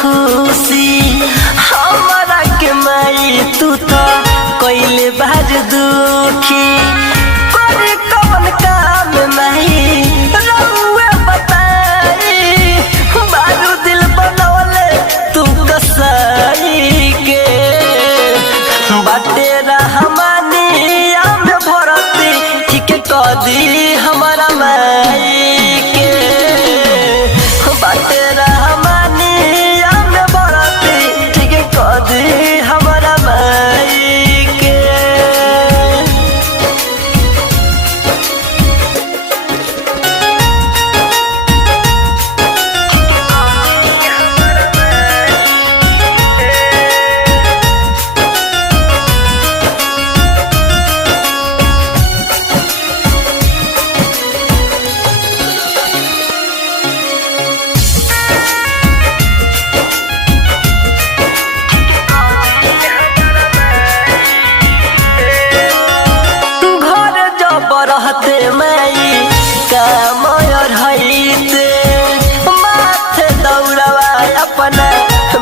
खुशी हमारा के माई तू तो कोइले बाज दुखी करे कौन काम नहीं रहुए बताई बारू दिल बनवले तू कसाई के बाटे रहमानी आम भरती ठीक कदी हमारा माई के बाटे रहमानी आम भरती ठीक कदी हमारा माई के। रहते माई काम रहते माथे दौड़वा अपना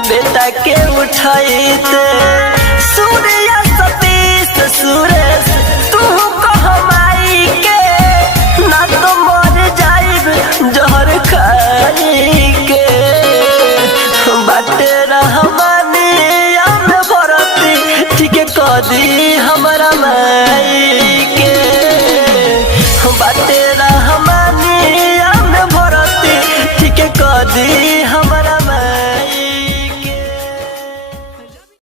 बेटा के उठाते सूर्य सतीश सुरेश तू कह माई के ना तो मर जाइब जहर खाई के बाटे रहमानी आम भरती ठीक कदी